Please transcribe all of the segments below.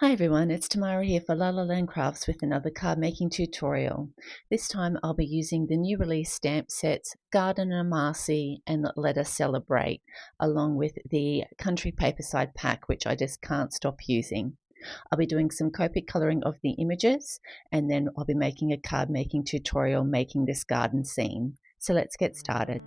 Hi everyone, it's Tamara here for La La Land Crafts with another card making tutorial. This time I'll be using the new release stamp sets Gardener Marci and Lettuce Celebrate, along with the Country Paper Side pack, which I just can't stop using. I'll be doing some Copic colouring of the images, and then I'll be making a card making tutorial making this garden scene. So let's get started.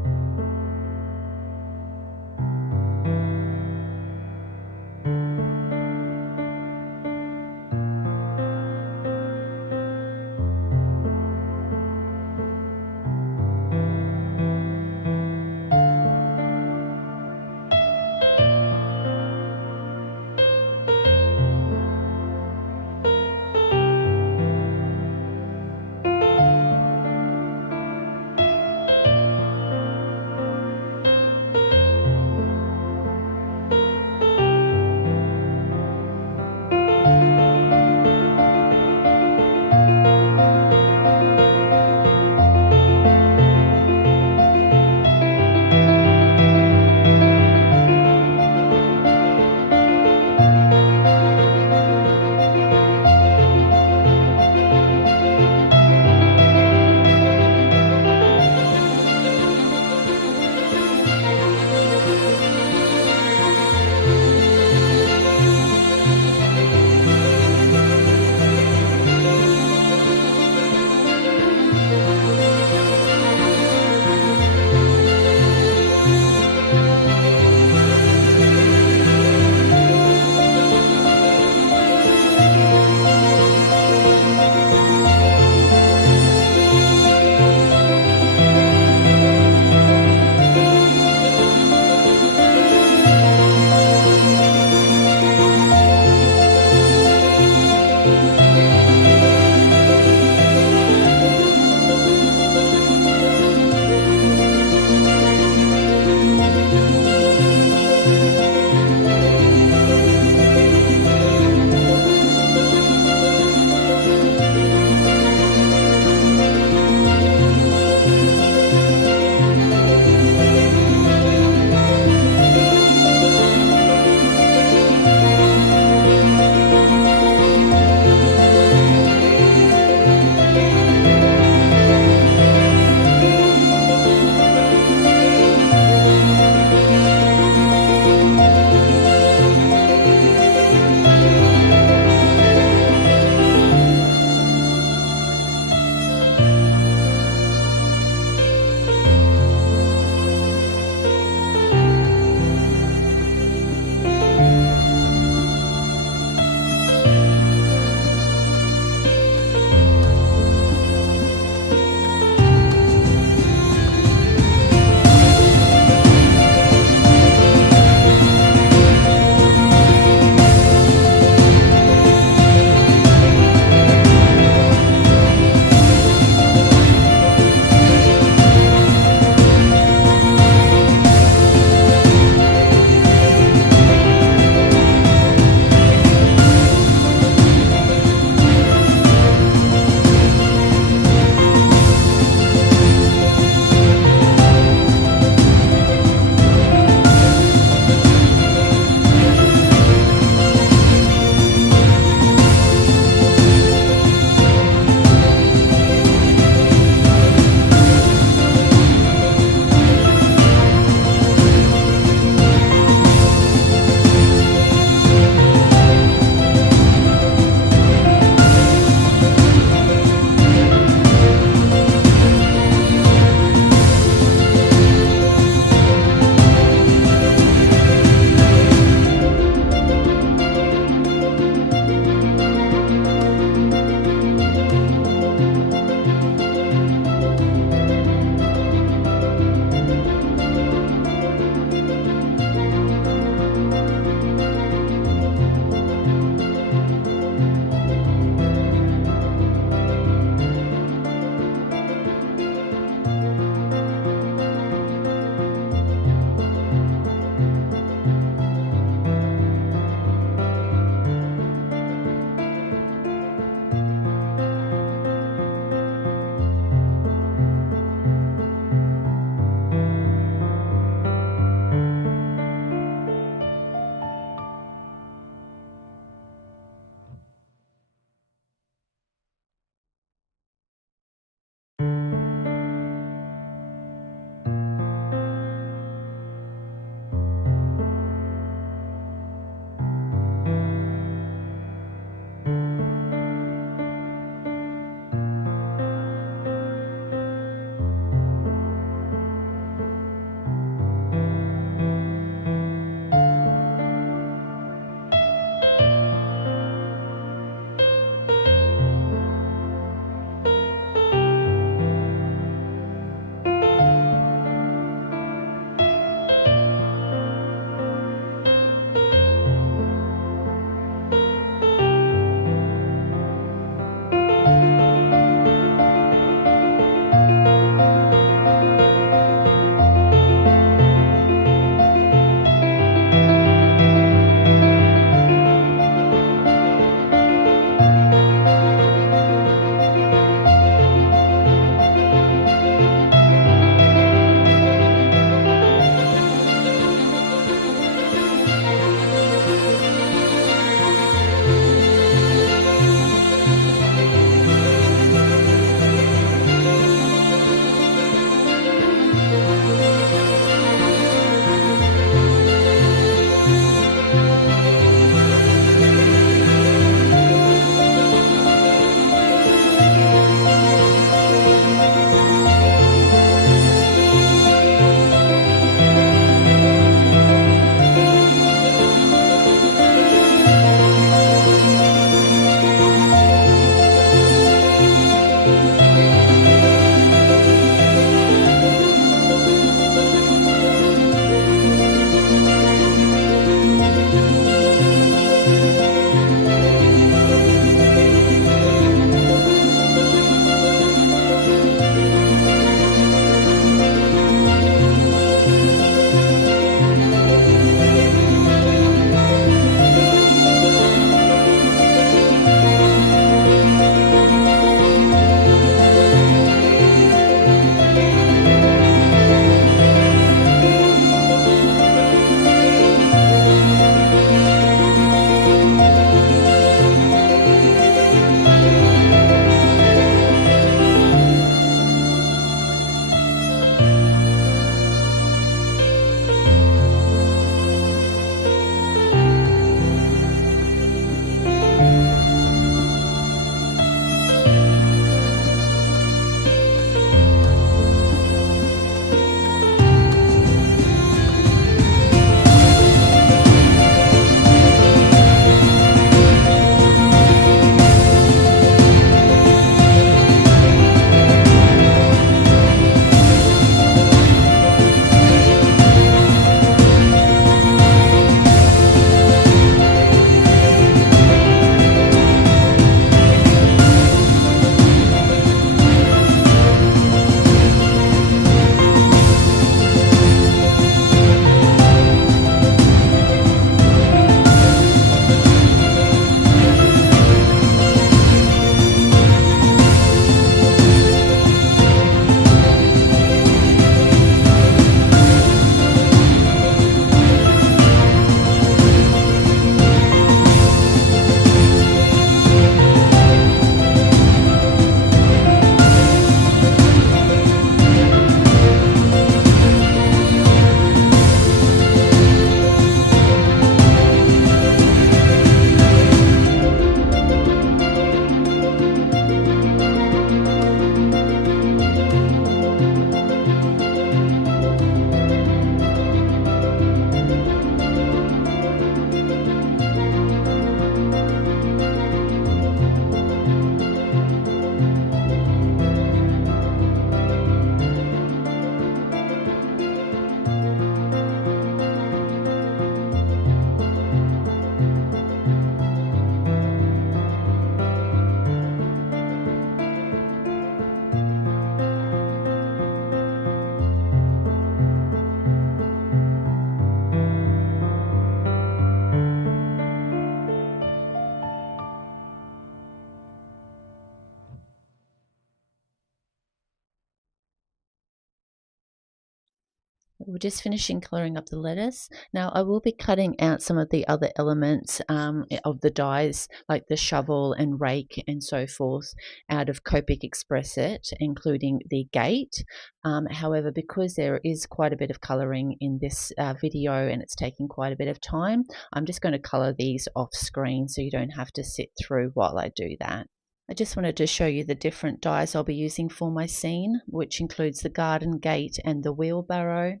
We're just finishing colouring up the lettuce. Now I will be cutting out some of the other elements of the dies, like the shovel and rake and so forth, out of Copic Express It, including the gate. However, because there is quite a bit of colouring in this video and it's taking quite a bit of time, I'm just going to colour these off screen so you don't have to sit through while I do that. I just wanted to show you the different dies I'll be using for my scene, which includes the garden gate and the wheelbarrow,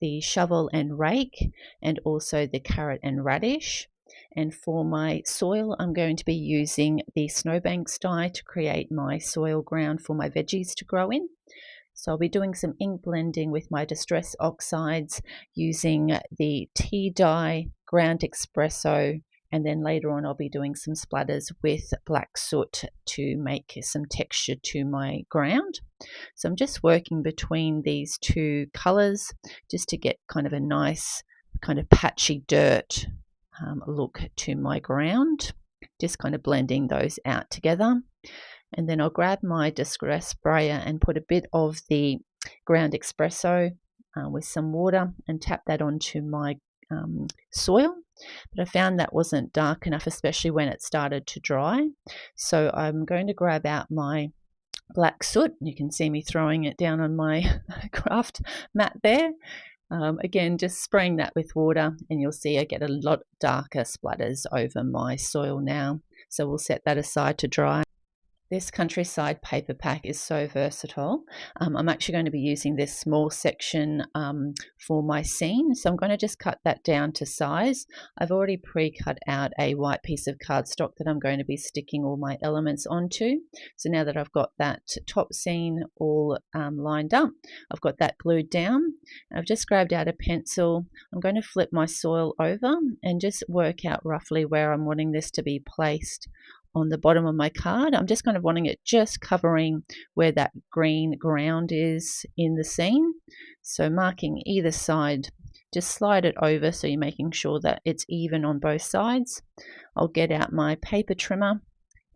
the shovel and rake, and also the carrot and radish. And for my soil, I'm going to be using the snowbanks die to create my soil ground for my veggies to grow in. So I'll be doing some ink blending with my Distress Oxides using the tea dye, ground espresso, and then later on I'll be doing some splatters with black soot to make some texture to my ground. So I'm just working between these two colours just to get kind of a nice kind of patchy dirt look to my ground, just kind of blending those out together. And then I'll grab my Distress sprayer and put a bit of the ground espresso with some water and tap that onto my soil. But I found that wasn't dark enough, especially when it started to dry. So I'm going to grab out my black soot. You can see me throwing it down on my craft mat there. Again, just spraying that with water, and you'll see I get a lot darker splatters over my soil now. So we'll set that aside to dry. This countryside paper pack is so versatile. I'm actually going to be using this small section for my scene, so I'm going to just cut that down to size. I've already pre-cut out a white piece of cardstock that I'm going to be sticking all my elements onto. So now that I've got that top scene all lined up, I've got that glued down. I've just grabbed out a pencil. I'm going to flip my soil over and just work out roughly where I'm wanting this to be placed on the bottom of my card. I'm just kind of wanting it just covering where that green ground is in the scene. So marking either side, just slide it over so you're making sure that it's even on both sides. I'll get out my paper trimmer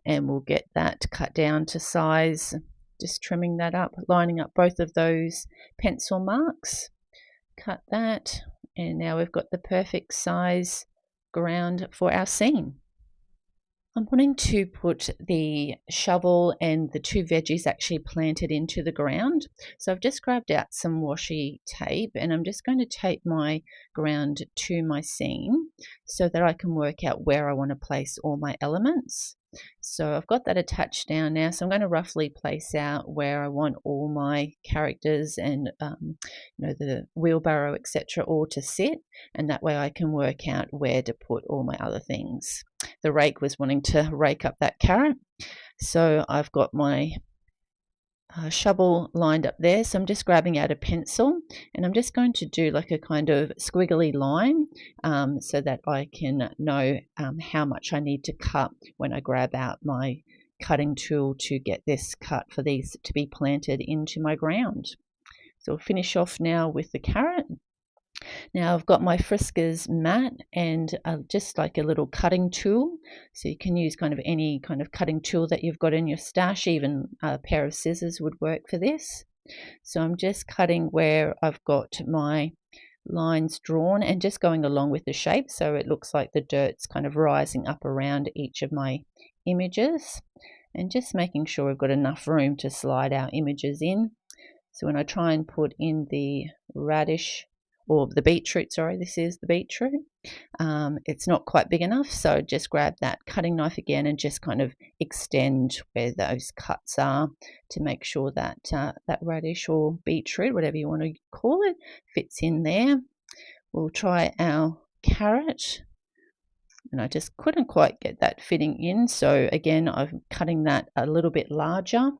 and we'll get that cut down to size, just trimming that up, lining up both of those pencil marks. Cut that, and now we've got the perfect size ground for our scene. I'm wanting to put the shovel and the two veggies actually planted into the ground. So I've just grabbed out some washi tape and I'm just going to tape my ground to my scene so that I can work out where I want to place all my elements. So I've got that attached down now, so I'm going to roughly place out where I want all my characters and the wheelbarrow, etc., all to sit, and that way I can work out where to put all my other things. The rake was wanting to rake up that carrot, so I've got my shovel lined up there, so I'm just grabbing out a pencil and I'm just going to do like a kind of squiggly line so that I can know how much I need to cut when I grab out my cutting tool to get this cut for these to be planted into my ground. So I'll finish off now with the carrot. Now I've got my Friskers mat and just like a little cutting tool, so you can use kind of any kind of cutting tool that you've got in your stash. Even a pair of scissors would work for this. So I'm just cutting where I've got my lines drawn and just going along with the shape, so it looks like the dirt's kind of rising up around each of my images, and just making sure we've got enough room to slide our images in. So when I try and put in the radish, or the beetroot, sorry, this is the beetroot, it's not quite big enough, so just grab that cutting knife again and just kind of extend where those cuts are to make sure that that radish or beetroot, whatever you want to call it, fits in there. We'll try our carrot, and I just couldn't quite get that fitting in, so again I'm cutting that a little bit larger.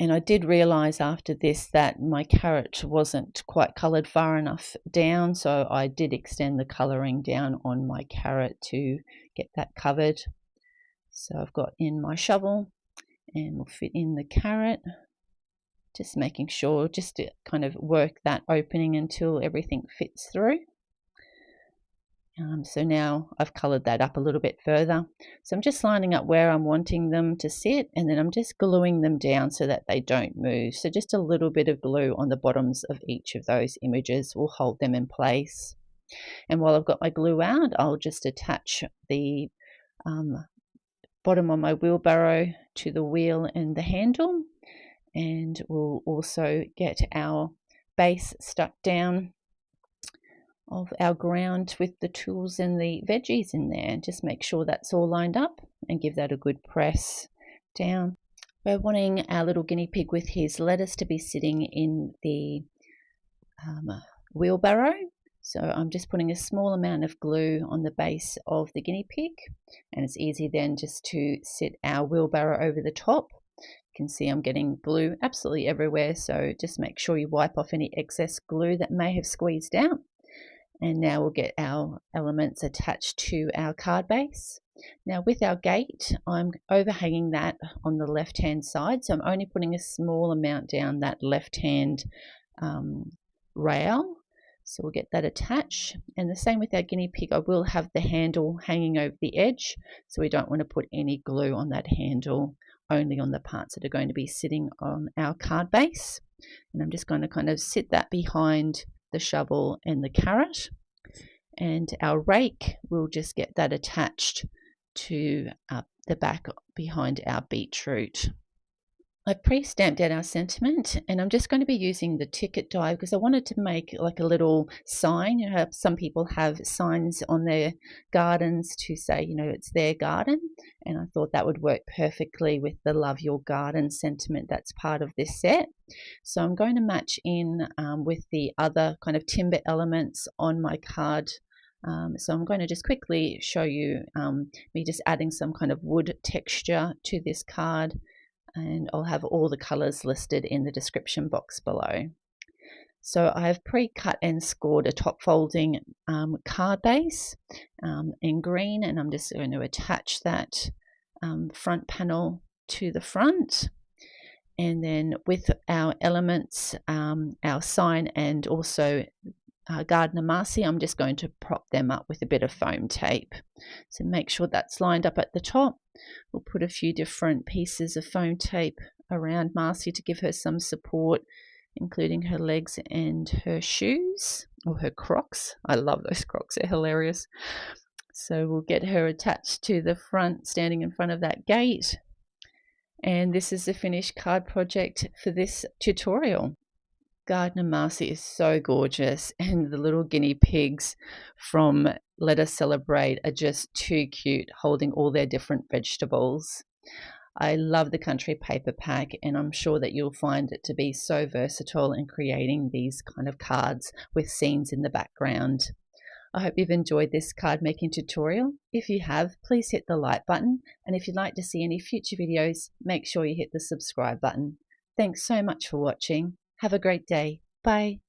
And I did realise after this that my carrot wasn't quite coloured far enough down, so I did extend the colouring down on my carrot to get that covered. So I've got in my shovel and we'll fit in the carrot, just making sure just to kind of work that opening until everything fits through. So now I've coloured that up a little bit further. So I'm just lining up where I'm wanting them to sit, and then I'm just gluing them down so that they don't move. So just a little bit of glue on the bottoms of each of those images will hold them in place. And while I've got my glue out, I'll just attach the bottom of my wheelbarrow to the wheel and the handle, and we'll also get our base stuck down of our ground with the tools and the veggies in there. Just make sure that's all lined up and give that a good press down. We're wanting our little guinea pig with his lettuce to be sitting in the wheelbarrow. So I'm just putting a small amount of glue on the base of the guinea pig, and it's easy then just to sit our wheelbarrow over the top. You can see I'm getting glue absolutely everywhere, so just make sure you wipe off any excess glue that may have squeezed out. And now we'll get our elements attached to our card base. Now with our gate, I'm overhanging that on the left hand side, so I'm only putting a small amount down that left hand rail. So we'll get that attached, and the same with our guinea pig. I will have the handle hanging over the edge, so we don't want to put any glue on that handle, only on the parts that are going to be sitting on our card base. And I'm just going to kind of sit that behind the shovel and the carrot, and our rake, we'll just get that attached to the back behind our beetroot. I've pre-stamped out our sentiment, and I'm just going to be using the ticket die because I wanted to make like a little sign. You know, some people have signs on their gardens to say, you know, it's their garden, and I thought that would work perfectly with the Love Your Garden sentiment that's part of this set. So I'm going to match in with the other kind of timber elements on my card. So I'm going to just quickly show you me just adding some kind of wood texture to this card, and I'll have all the colours listed in the description box below. So I have pre-cut and scored a top folding card base in green, and I'm just going to attach that front panel to the front. And then with our elements, our sign, and also Gardener Marci, I'm just going to prop them up with a bit of foam tape. So make sure that's lined up at the top. We'll put a few different pieces of foam tape around Marci to give her some support, including her legs and her shoes, or her Crocs. I love those Crocs, they're hilarious. So we'll get her attached to the front, standing in front of that gate. And this is the finished card project for this tutorial. Gardener Marci is so gorgeous, and the little guinea pigs from Lettuce Celebrate are just too cute, holding all their different vegetables. I love the country paper pack, and I'm sure that you'll find it to be so versatile in creating these kind of cards with scenes in the background. I hope you've enjoyed this card making tutorial. If you have, please hit the like button, and if you'd like to see any future videos, make sure you hit the subscribe button. Thanks so much for watching. Have a great day. Bye.